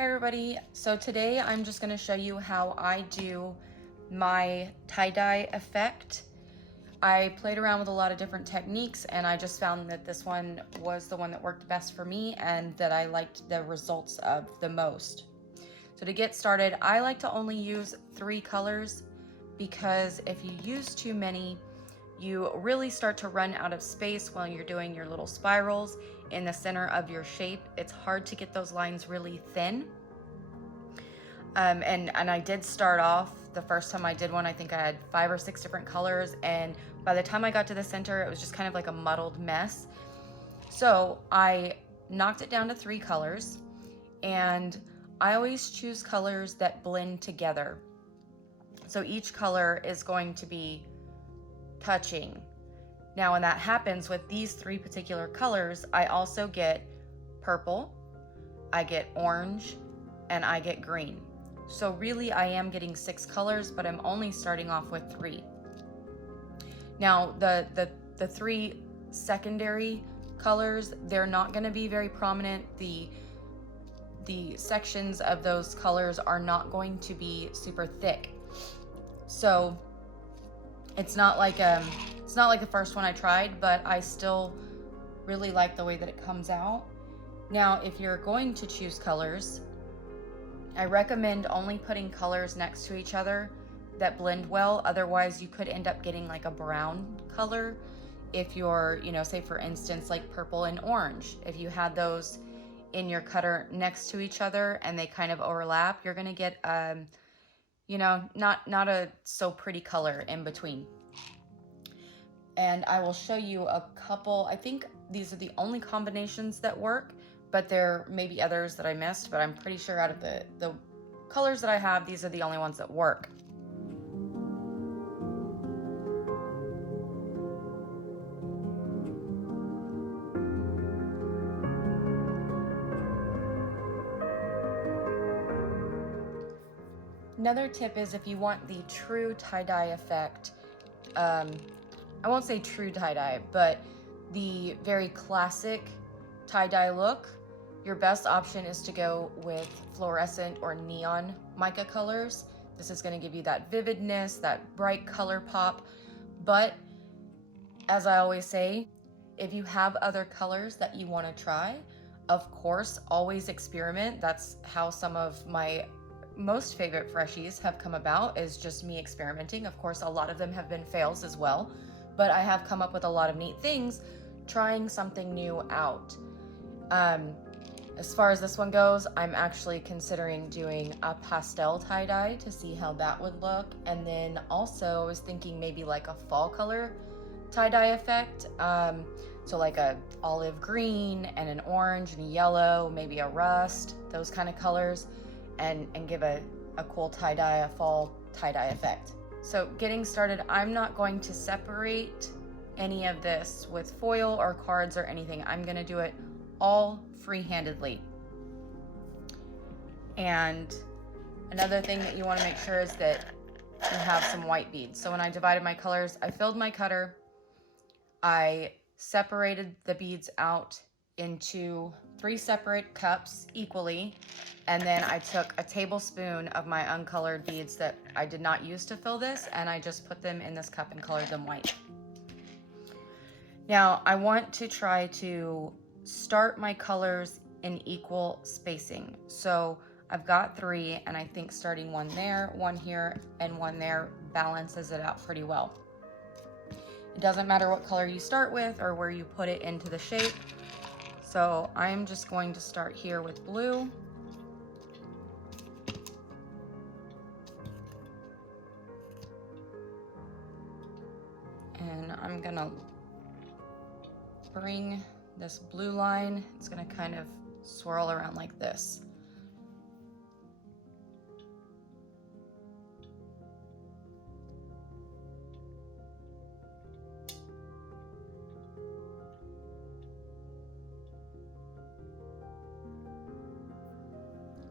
Hey everybody, so today I'm just going to show you how I do my tie-dye effect. I played around with a lot of different techniques and I just found that this one was the one that worked best for me and that I liked the results of the most. So to get started, I like to only use 3 colors because if you use too many, you really start to run out of space while you're doing your little spirals in the center of your shape. It's hard to get those lines really thin. And I did start off, the first time I did one, I think I had 5 or 6 different colors, and by the time I got to the center, it was just kind of like a muddled mess. So I knocked it down to 3 colors, and I always choose colors that blend together. So each color is going to be touching. Now, when that happens with these 3 particular colors, I also get purple, I get orange, and I get green. So really I am getting 6 colors, but I'm only starting off with 3. Now the 3 secondary colors, they're not going to be very prominent. The sections of those colors are not going to be super thick. So it's not like the first one I tried, but I still really like the way that it comes out. Now, if you're going to choose colors, I recommend only putting colors next to each other that blend well. Otherwise, you could end up getting like a brown color. If you're, say for instance, like purple and orange, if you had those in your cutter next to each other and they kind of overlap, you're gonna get, not a so pretty color in between. And I will show you a couple. I think these are the only combinations that work, but there may be others that I missed, but I'm pretty sure out of the colors that I have, these are the only ones that work. Another tip is if you want the true tie-dye effect, I won't say true tie-dye, but the very classic tie-dye look, your best option is to go with fluorescent or neon mica colors. This is going to give you that vividness, that bright color pop. But as I always say, if you have other colors that you want to try, of course, always experiment. That's how some of my most favorite Freshies have come about, is just me experimenting. Of course, a lot of them have been fails as well, but I have come up with a lot of neat things trying something new out. As far as this one goes, I'm actually considering doing a pastel tie-dye to see how that would look. And then also I was thinking maybe like a fall color tie-dye effect. So like a olive green and an orange and a yellow, maybe a rust, those kind of colors, and give a cool tie-dye, a fall tie-dye effect. So getting started, I'm not going to separate any of this with foil or cards or anything. I'm gonna do it all free-handedly. And another thing that you want to make sure is that you have some white beads. So when I divided my colors, I filled my cutter, I separated the beads out into 3 separate cups equally, and then I took a tablespoon of my uncolored beads that I did not use to fill this, and I just put them in this cup and colored them white. Now I want to try to start my colors in equal spacing. So I've got 3, and I think starting one there, one here, and one there balances it out pretty well. It doesn't matter what color you start with or where you put it into the shape. So I'm just going to start here with blue. And I'm gonna bring this blue line, it's gonna kind of swirl around like this.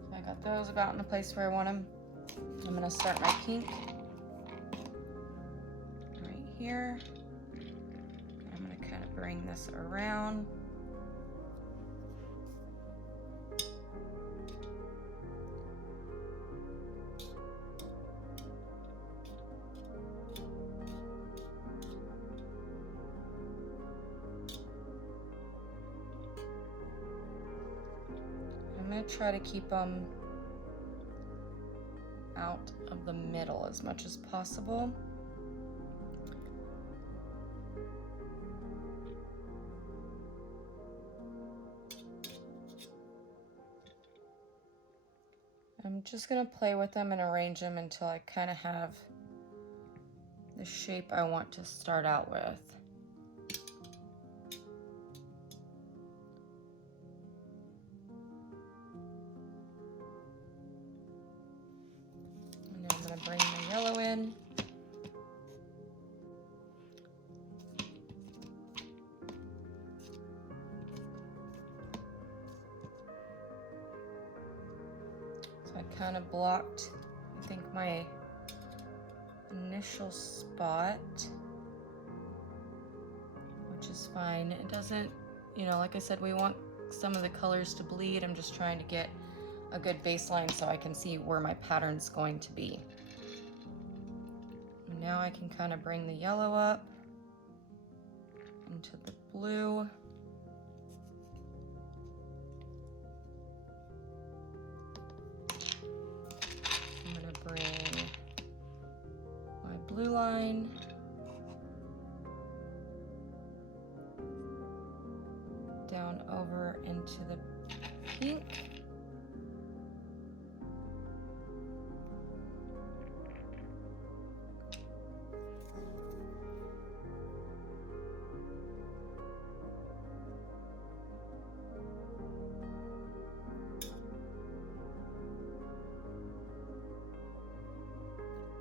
So I got those about in the place where I want them. I'm gonna start my pink right here. I'm gonna kind of bring this around. gonna try to keep them out of the middle as much as possible. I'm just gonna play with them and arrange them until I kind of have the shape I want to start out with. And then I'm gonna bring the yellow in. I kind of blocked, I think, my initial spot, which is fine. It doesn't, you know, like I said, we want some of the colors to bleed. I'm just trying to get a good baseline so I can see where my pattern's going to be. And now I can kind of bring the yellow up into the blue. Bring my blue line down over into the pink.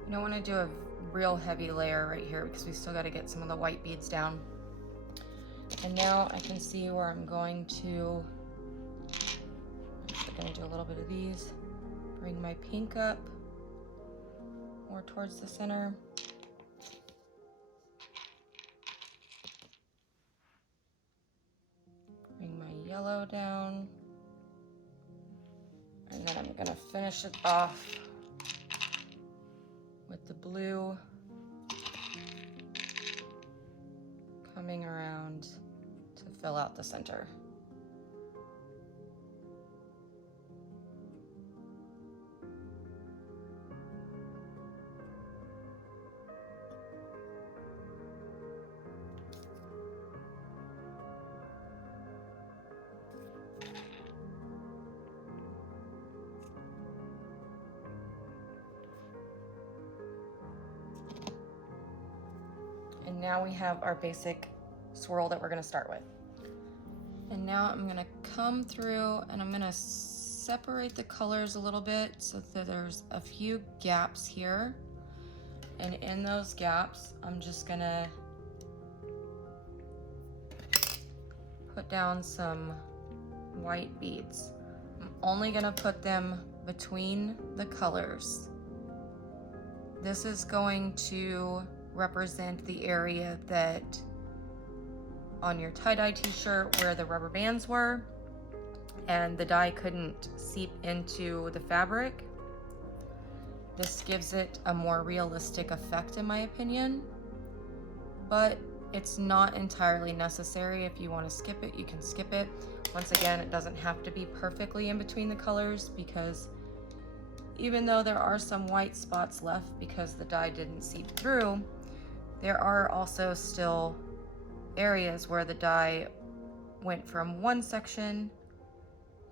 I don't want to do a real heavy layer right here because we still got to get some of the white beads down. And now I can see where I'm going to, I'm going to do a little bit of these, bring my pink up more towards the center. Bring my yellow down. And then I'm going to finish it off with the blue coming around to fill out the center. And now we have our basic swirl that we're gonna start with. And now I'm gonna come through and I'm gonna separate the colors a little bit so that there's a few gaps here. And in those gaps, I'm just gonna put down some white beads. I'm only gonna put them between the colors. This is going to represent the area that on your tie-dye t-shirt where the rubber bands were and the dye couldn't seep into the fabric. This gives it a more realistic effect in my opinion, but it's not entirely necessary. If you want to skip it, you can skip it. Once again, it doesn't have to be perfectly in between the colors because even though there are some white spots left because the dye didn't seep through, there are also still areas where the dye went from one section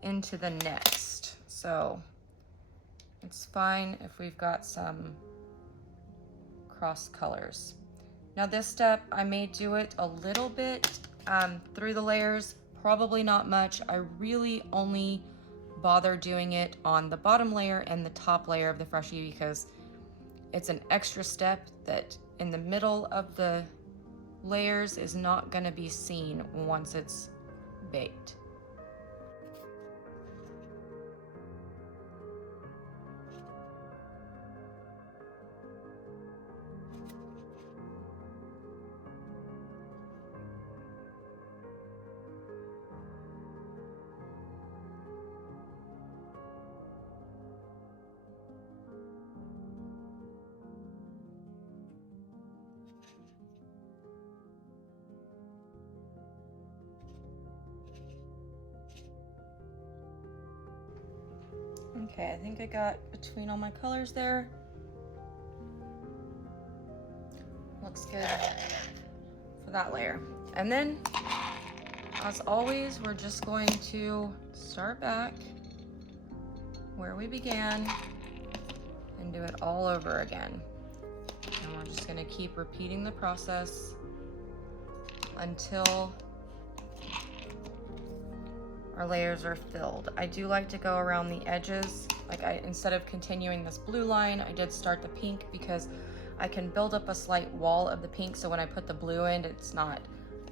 into the next. So it's fine if we've got some cross colors. Now this step, I may do it a little bit through the layers, probably not much. I really only bother doing it on the bottom layer and the top layer of the Freshie because it's an extra step that in the middle of the layers is not going to be seen once it's baked. Okay, I think I got between all my colors there. Looks good for that layer. And then, as always, we're just going to start back where we began and do it all over again. And we're just gonna keep repeating the process until our layers are filled. I do like to go around the edges. Like instead of continuing this blue line, I did start the pink because I can build up a slight wall of the pink, so when I put the blue in, it's not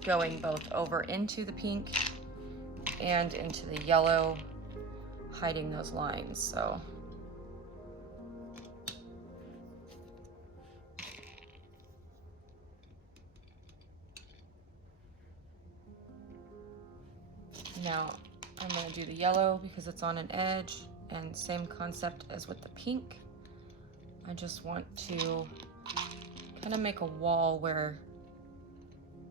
going both over into the pink and into the yellow, hiding those lines. So now I'm going to do the yellow because it's on an edge, and same concept as with the pink. I just want to kind of make a wall where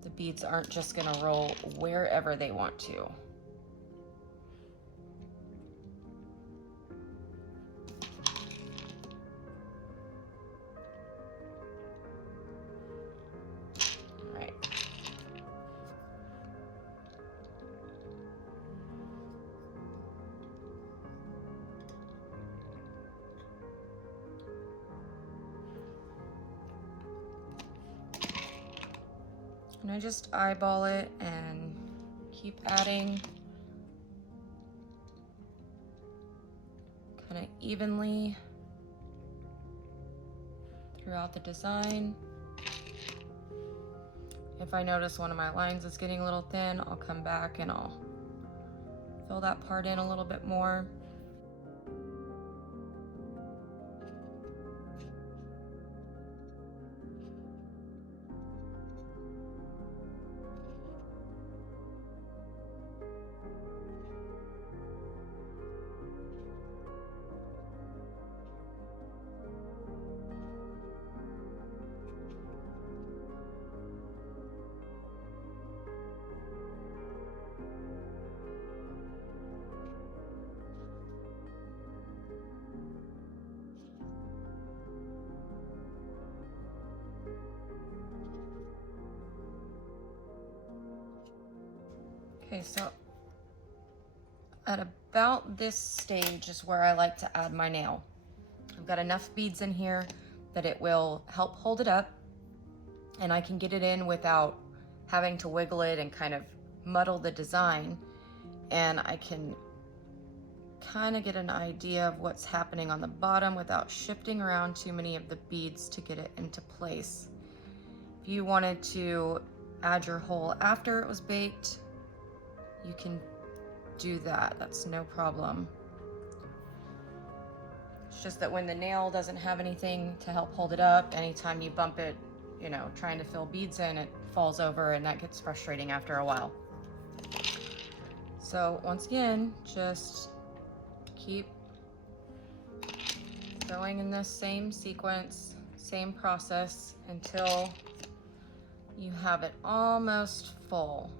the beads aren't just going to roll wherever they want to. All right. And I just eyeball it and keep adding kind of evenly throughout the design. If I notice one of my lines is getting a little thin, I'll come back and I'll fill that part in a little bit more. Okay, so at about this stage is where I like to add my nail. I've got enough beads in here that it will help hold it up, and I can get it in without having to wiggle it and kind of muddle the design, and I can kind of get an idea of what's happening on the bottom without shifting around too many of the beads to get it into place. If you wanted to add your hole after it was baked, you can do that. That's no problem. It's just that when the nail doesn't have anything to help hold it up, anytime you bump it, you know, trying to fill beads in, it falls over, and that gets frustrating after a while. So once again, just keep going in this same sequence, same process until you have it almost full.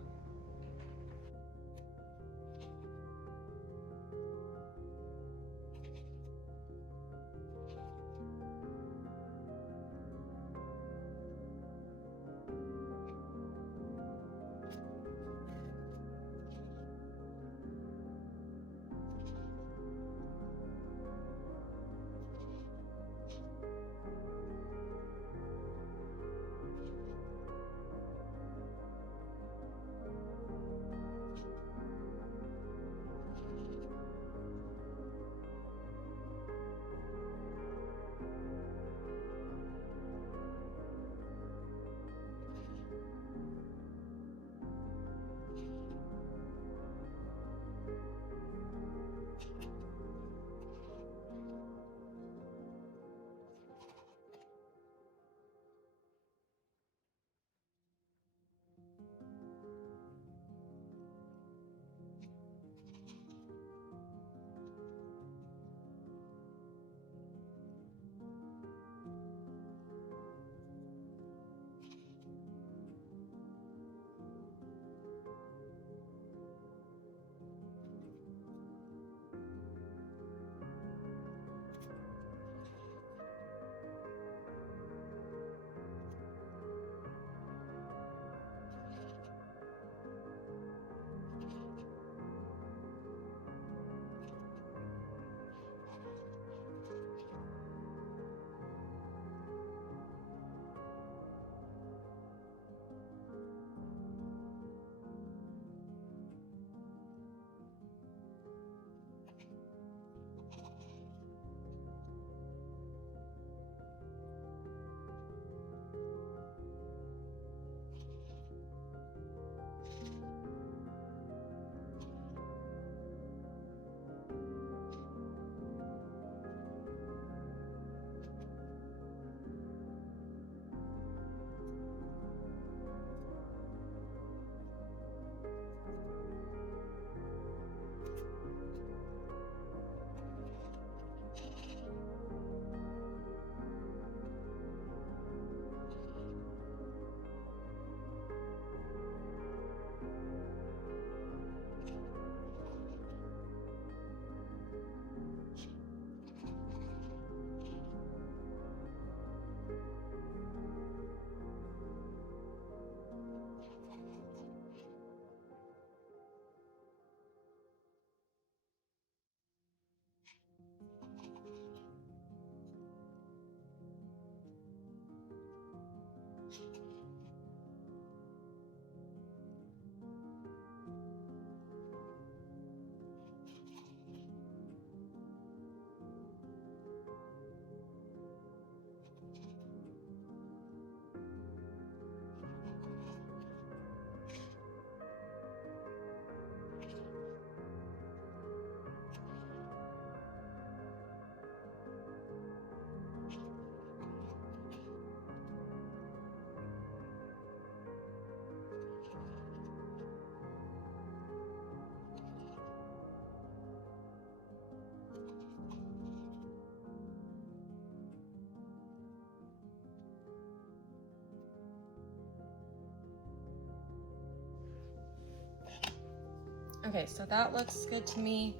Okay, so that looks good to me.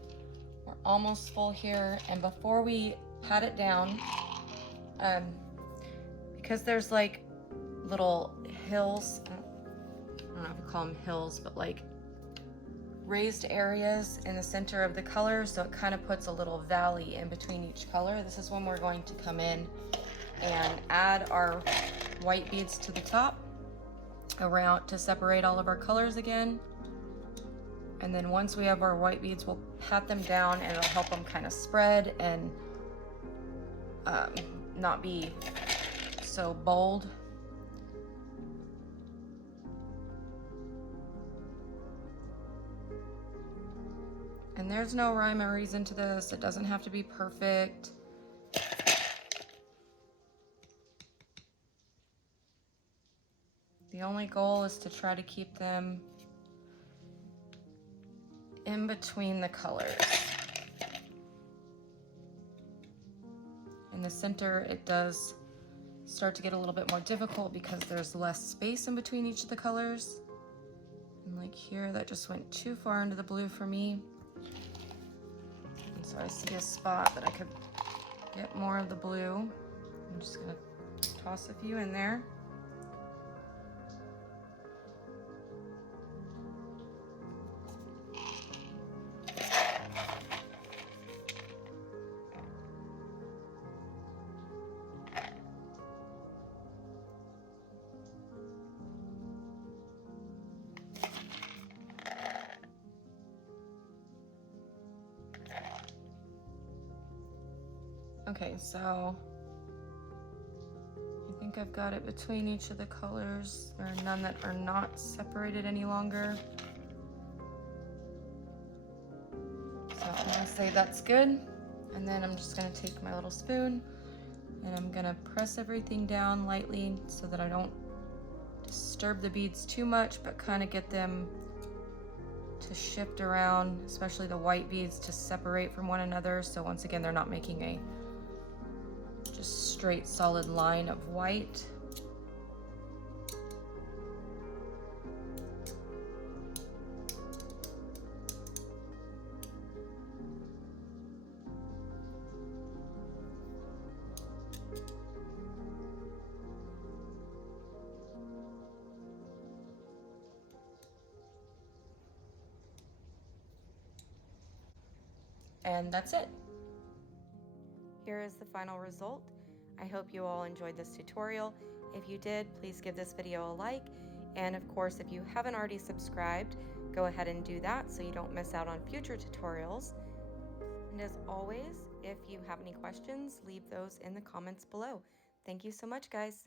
We're almost full here. And before we pat it down, because there's like little hills, I don't know if you call them hills, but like raised areas in the center of the color, so it kind of puts a little valley in between each color. This is when we're going to come in and add our white beads to the top around to separate all of our colors again. And then once we have our white beads, we'll pat them down and it'll help them kind of spread and not be so bold. And there's no rhyme or reason to this. It doesn't have to be perfect. The only goal is to try to keep them in between the colors. In the center, it does start to get a little bit more difficult because there's less space in between each of the colors. And like here, that just went too far into the blue for me. And so I see a spot that I could get more of the blue. I'm just gonna toss a few in there. Okay, so I think I've got it between each of the colors. There are none that are not separated any longer. So I'm gonna say that's good. And then I'm just gonna take my little spoon and I'm gonna press everything down lightly so that I don't disturb the beads too much, but kind of get them to shift around, especially the white beads to separate from one another. So once again, they're not making a just straight solid line of white. And that's it. Here is the final result. I hope you all enjoyed this tutorial. If you did, please give this video a like. And of course, if you haven't already subscribed, go ahead and do that so you don't miss out on future tutorials. And as always, if you have any questions, leave those in the comments below. Thank you so much, guys.